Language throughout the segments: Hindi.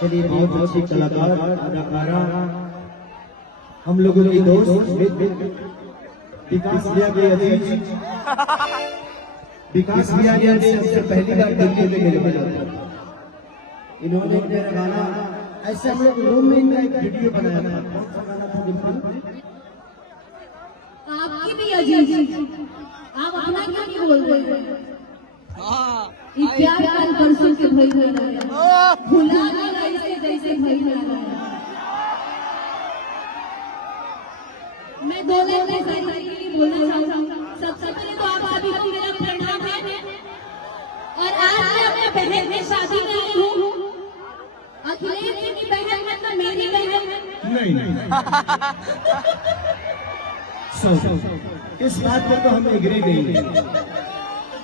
चलिए, बहुत अच्छी कलाकार अदाकारा हम लोगों की दोस्त विकास भैया के अजीज विकास भैया ने सबसे पहली बार दिल्ली में मेरे को जाता। इन्होंने मेरा गाना ऐसे हम लोग रूम में इनका एक वीडियो बनाया था। आपकी भी अजीज आप अपना क्या नहीं बोल रहे हैं? प्यार काल परसों के भाई भुला ऐसे जैसे भाई मैं बोलना चाहूंगी सबसे पहले तो आप सभी को मेरा प्रणाम है। और आज मैं अपने बहन की शादी में आई हूँ। अखिलेश जी की बहन मतलब मेरी बहन नहीं इस बात पे तो हम एग्री नहीं है।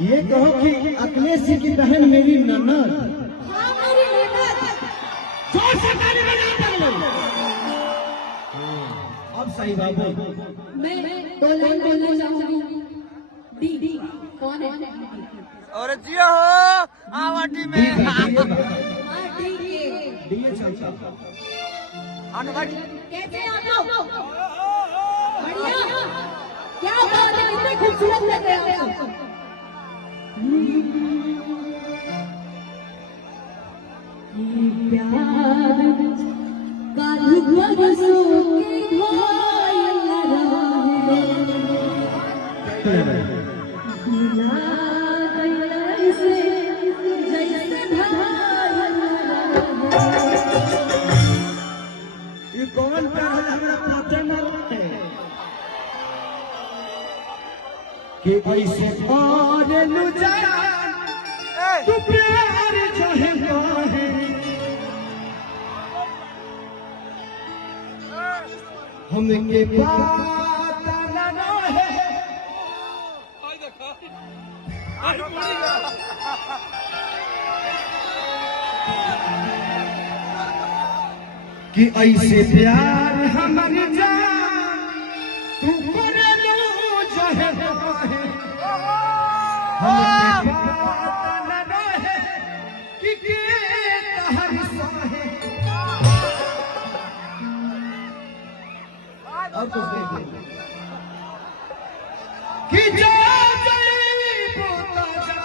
ये कहो कि अखिलेश जी की बहन मेरी ननद। हाँ मेरी ननद। जोर से ताली बजाओ। अब सही बात है। मैं बोलना चाहूंगी। डी कौन है? और जिया हो आवाटी में डी कैसे आप लोग? बढ़िया। क्या बात है, इतने खूबसूरत लग रहे हैं आप। प्यार का बरसों के भाई लगा है। ये कौन प्यार हमरा पता न रहे कि ऐसे पार लु जा तू प्यार जो है हमके बात न रहे कि ऐसे प्यार हमारी जान तू कर लो जो है हमके बात न रहे कि तहर साहे और कुछ नहीं कि जो जली बोता जा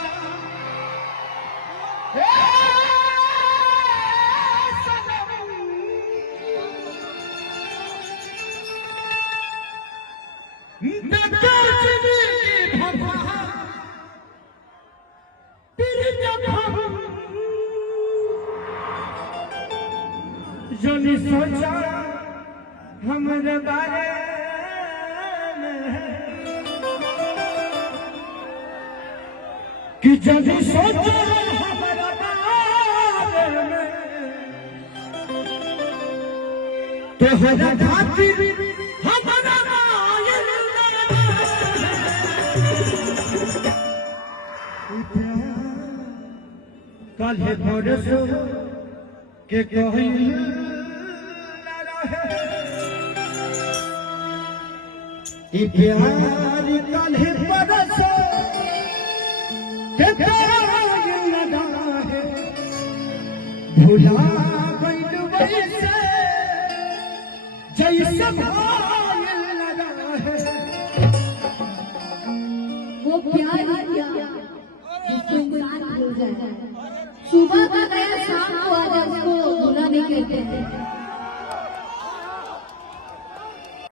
जोनी सोचा हमारे बारे में कि जोनी सोचा हमारे बारे में तो हमारा खातिर हमारा कल है परसों के कहीं प्यार कल है परसों के कहीं लगा है भुला गइल वैसे जैसे भाई लगा है वो प्यार जिसको इंसान भूल जाए। सुबह का नया शाम को आ जाए उसको बुरा नहीं कहते हैं।